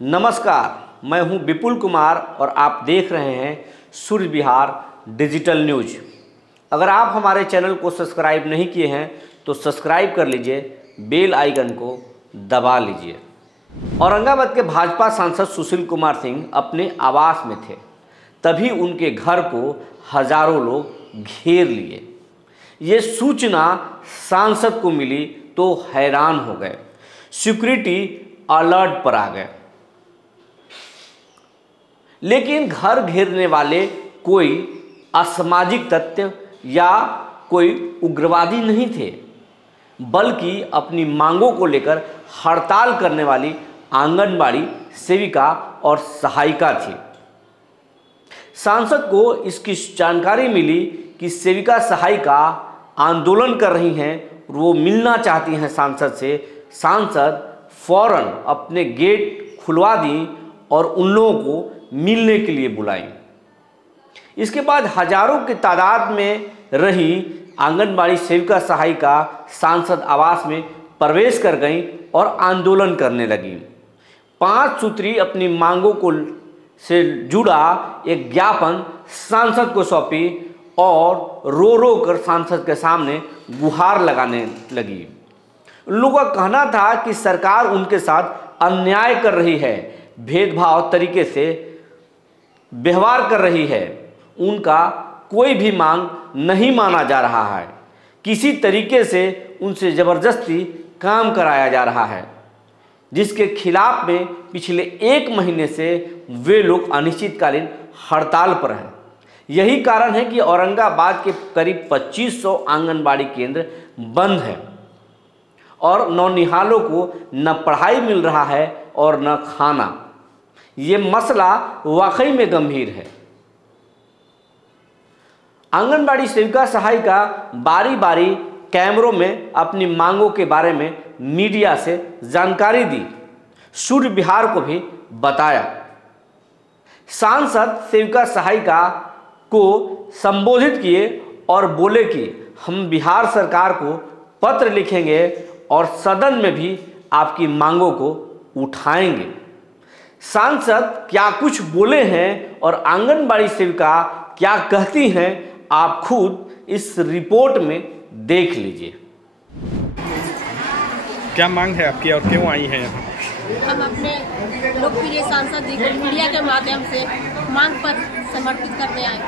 नमस्कार, मैं हूं विपुल कुमार और आप देख रहे हैं सूर्य विहार डिजिटल न्यूज। अगर आप हमारे चैनल को सब्सक्राइब नहीं किए हैं तो सब्सक्राइब कर लीजिए, बेल आइकन को दबा लीजिए। औरंगाबाद के भाजपा सांसद सुशील कुमार सिंह अपने आवास में थे, तभी उनके घर को हजारों लोग घेर लिए। ये सूचना सांसद को मिली तो हैरान हो गए, सिक्योरिटी अलर्ट पर आ गए। लेकिन घर घेरने वाले कोई असामाजिक तत्व या कोई उग्रवादी नहीं थे, बल्कि अपनी मांगों को लेकर हड़ताल करने वाली आंगनबाड़ी सेविका और सहायिका थी। सांसद को इसकी जानकारी मिली कि सेविका सहायिका आंदोलन कर रही हैं और वो मिलना चाहती हैं सांसद से। सांसद फौरन अपने गेट खुलवा दी और उन लोगों को मिलने के लिए बुलाई। इसके बाद हजारों की तादाद में रही आंगनबाड़ी सेविका सहायिका सांसद आवास में प्रवेश कर गई और आंदोलन करने लगी। 5 सूत्री अपनी मांगों को से जुड़ा एक ज्ञापन सांसद को सौंपी और रो रो कर सांसद के सामने गुहार लगाने लगी। उन लोगों का कहना था कि सरकार उनके साथ अन्याय कर रही है, भेदभाव तरीके से व्यवहार कर रही है, उनका कोई भी मांग नहीं माना जा रहा है, किसी तरीके से उनसे ज़बरदस्ती काम कराया जा रहा है, जिसके खिलाफ में पिछले 1 महीने से वे लोग अनिश्चितकालीन हड़ताल पर हैं। यही कारण है कि औरंगाबाद के करीब 2500 आंगनबाड़ी केंद्र बंद हैं और नौनिहालों को न पढ़ाई मिल रहा है और न खाना। ये मसला वाकई में गंभीर है। आंगनबाड़ी सेविका सहायिका बारी बारी कैमरों में अपनी मांगों के बारे में मीडिया से जानकारी दी, सूर्य विहार को भी बताया। सांसद सेविका सहायिका को संबोधित किए और बोले कि हम बिहार सरकार को पत्र लिखेंगे और सदन में भी आपकी मांगों को उठाएंगे। सांसद क्या कुछ बोले हैं और आंगनबाड़ी सेविका क्या कहती हैं, आप खुद इस रिपोर्ट में देख लीजिए। क्या मांग है आपकी और क्यों आई हैं यहाँ? हम अपने लोकप्रिय सांसद जी को मीडिया के माध्यम से मांग पत्र समर्पित करने आए।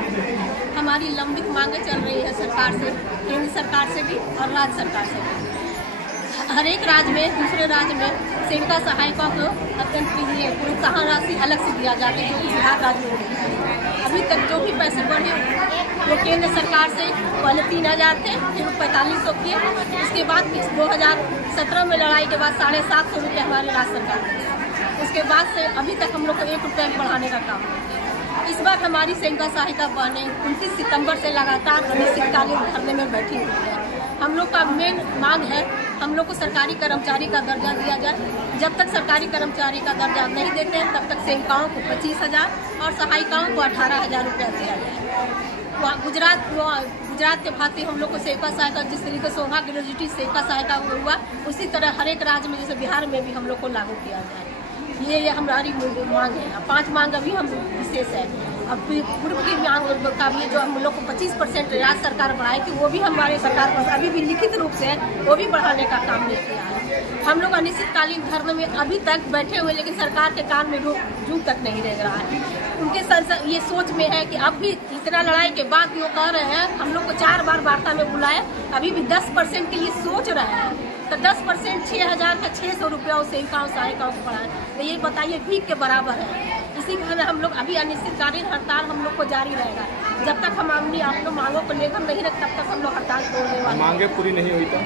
हमारी लंबित मांगें चल रही है सरकार से, केंद्र सरकार से भी और राज्य सरकार से भी। हर एक राज्य में, दूसरे राज्य में सेविका सहायिका को अत्यंत प्रोत्साहन राशि अलग से दिया जाता है, जो कि बिहार राज्य में नहीं है। अभी तक जो भी पैसे बढ़े वो केंद्र सरकार से पहले 3000 थे, फिर 4500 किए। उसके बाद 2017 में लड़ाई के बाद 750 रुपये हमारी राज्य सरकार ने। उसके बाद से अभी तक हम लोग को 1 रुपये बढ़ाने का काम है। इस बार हमारी सेविका सहायिका बहनें 29 सितंबर से लगातार अनिश्चितकालीन धरने में बैठी हुई है। हम लोग का मेन मांग है, हम लोग को सरकारी कर्मचारी का दर्जा दिया जाए। जब तक सरकारी कर्मचारी का दर्जा नहीं देते हैं तब तक सेविकाओं को 25,000 और सहायिकाओं को 18,000 रुपया दिया जाए। गुजरात के भांति हम लोग को सेविका सहायता जिस तरीके से सोहा ग्रेजुएटी सेविका सहायता हुआ, उसी तरह हर एक राज्य में जैसे बिहार में भी हम लोग को लागू किया जाए। ये हमारी मांग है। 5 मांग अभी हम विशेष है। अब पूर्व की मांग का भी जो हम लोग को 25% राज्य सरकार बढ़ाई थी, वो भी हमारे सरकार पर अभी भी लिखित रूप से वो भी बढ़ाने का काम नहीं किया है। हम लोग अनिश्चितकालीन धरने में अभी तक बैठे हुए, लेकिन सरकार के कान में जू तक नहीं रह रहा है। उनके ये सोच में है कि अब भी इतना लड़ाई के बाद भी वो कह रहे हैं, हम लोग को 4 बार वार्ता में बुलाए, अभी भी 10% के लिए सोच रहे हैं। तो 10% 6,000 का 600 रुपया सेविकाओं सहायिकाओं को बढ़ाए, तो ये बताइए भीख के बराबर है। इसी कारण हम लोग अभी अनिश्चितकालीन हड़ताल हम लोग को जारी रहेगा। जब तक हम अपनी मांगों को लेकर नहीं रख, तब तक हम लोग हड़ताल तोड़ने वाले। मांगे पूरी नहीं हुई तो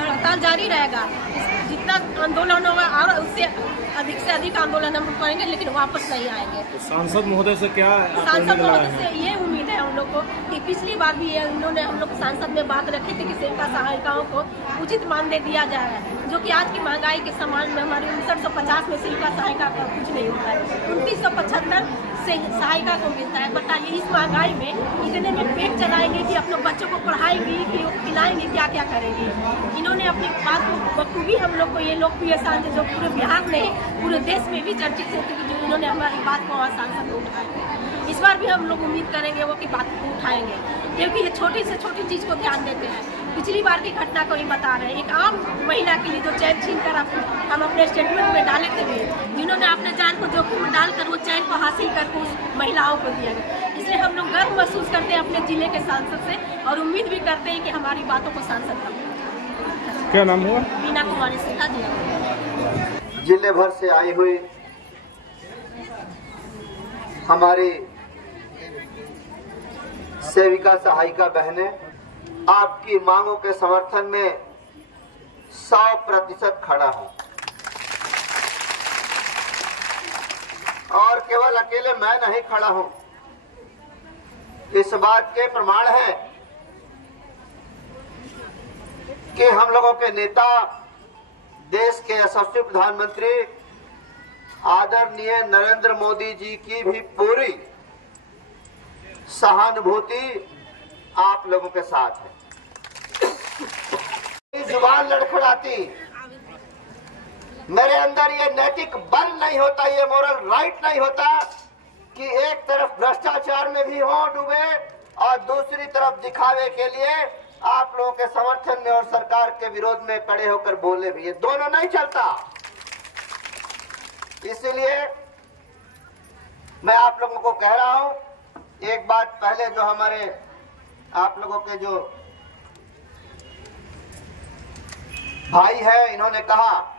हड़ताल जारी रहेगा। जितना आंदोलन होगा और उससे अधिक आंदोलन हम करेंगे, लेकिन वापस नहीं आएंगे। सांसद महोदय से क्या सांसद महोदय से ये उम्मीद है हम लोग को कि पिछली बार भी इन्होंने हम लोग सांसद में बात रखी थी कि सेविका सहायिकाओं को उचित मानदेय दिया जा रहा है, जो कि आज की महंगाई के समान में हमारे 5950 में सेविका सहायिका का कुछ नहीं होता है, 2975 से सहायिका को मिलता है। बताइए इस महंगाई में इतने में पेट चलाएंगे कि अपने बच्चों को पढ़ाएंगी कि खिलाएंगे, क्या क्या करेंगी। इन्होंने अपनी बात को बखूबी हम लोग को ये लोकप्रिय सांसद जो पूरे बिहार में पूरे देश में भी चर्चित थे कि जो इन्होंने हमारी बात को वहाँ सांसद में उठाया। इस बार भी हम लोग उम्मीद करेंगे वो की बात को उठाएंगे, क्योंकि ये छोटी से छोटी चीज़ को ध्यान देते हैं। पिछली बार की घटना को ही बता रहे हैं, एक आम महिला के लिए जो चैन छीन कर हम अपने स्टेटमेंट में डाले थे, जिन्होंने अपने जान को जोखिम में डालकर वो चैन को हासिल कर उस महिलाओं को दिया गया। इसलिए हम लोग गर्व महसूस करते हैं अपने जिले के सांसद से और उम्मीद भी करते हैं कि हमारी बातों को सांसद करें। क्या नाम हुआ? मीना कुमारी सिन्हा जी। जिले भर से आई हुई हमारी सेविका सहायिका बहनें आपकी मांगों के समर्थन में 100% खड़ा हूं और केवल अकेले मैं नहीं खड़ा हूं। इस बात के प्रमाण है कि हम लोगों के नेता, देश के यशस्वी प्रधानमंत्री आदरणीय नरेंद्र मोदी जी की भी पूरी सहानुभूति आप लोगों के साथ है। जुबान लड़खड़ाती, मेरे अंदर ये नैतिक बल नहीं होता, ये मोरल राइट नहीं होता कि एक तरफ भ्रष्टाचार में भी हो डूबे और दूसरी तरफ दिखावे के लिए आप लोगों के समर्थन में और सरकार के विरोध में खड़े होकर बोले भी। ये दोनों नहीं चलता। इसलिए मैं आप लोगों को कह रहा हूं, एक बात पहले जो हमारे आप लोगों के जो भाई है, इन्होंने कहा